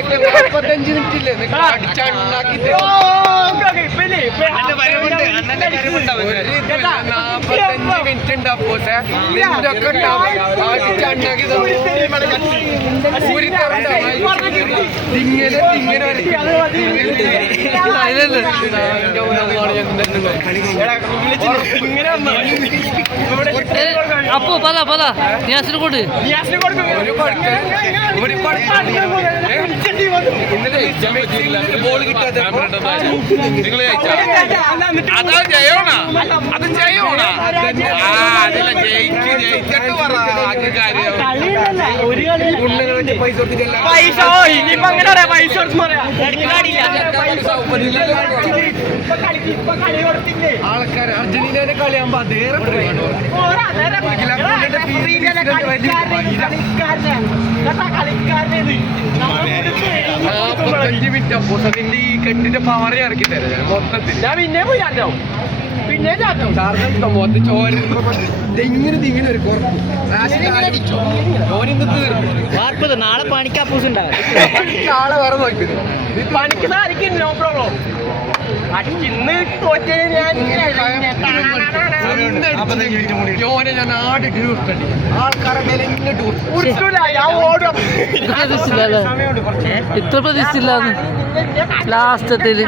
45 മിനിറ്റില്ലേ അടിച്ചുണ്ടാക്കി 45 minute ഉണ്ട് അപ്പോസെ നിന്റെയൊക്കെ അടിച്ചുണ്ടാക്കി ഇങ്ങനെ ഇങ്ങനെ അപ്പോ പല പല നിയാസിന് കൊടു ബോൾ കിട്ടാതെ അതാ ജയോണ അത് ജയോണ ജയിച്ചിട്ട് പറ കാര്യം പൈസ കൊടുത്തിട്ടല്ല ആൾക്കാർ അർജന്റീനയുടെ കളിയാകുമ്പോ അതേറെ 45 മിനിറ്റ് അപ്പോ അതിന്റെ ഈ കെട്ടിന്റെ പവർ ഇറക്കി തരാം മൊത്തത്തിൽ ഞാൻ പിന്നെ പോയി പിന്നെ മൊത്തം ചോര ഇങ്ങനെ തിങ്ങനെ ഒരു ചോരിന്ന് തീർന്നു നാളെ പണിക്കപ്പൂസ് ഉണ്ടാവും നാളെ വേറെ നോക്കി പണിക്ക് നോ പ്രോബ്ലം ഇന്ന് തോറ്റേ ജോനെ ഞാൻ ആടിട്ട് ടൂറിസ്റ്റ് ആൾക്കാരുടെ ഇത്ര പ്രതീക്ഷിച്ചില്ല ലാസ്റ്റത്തിൽ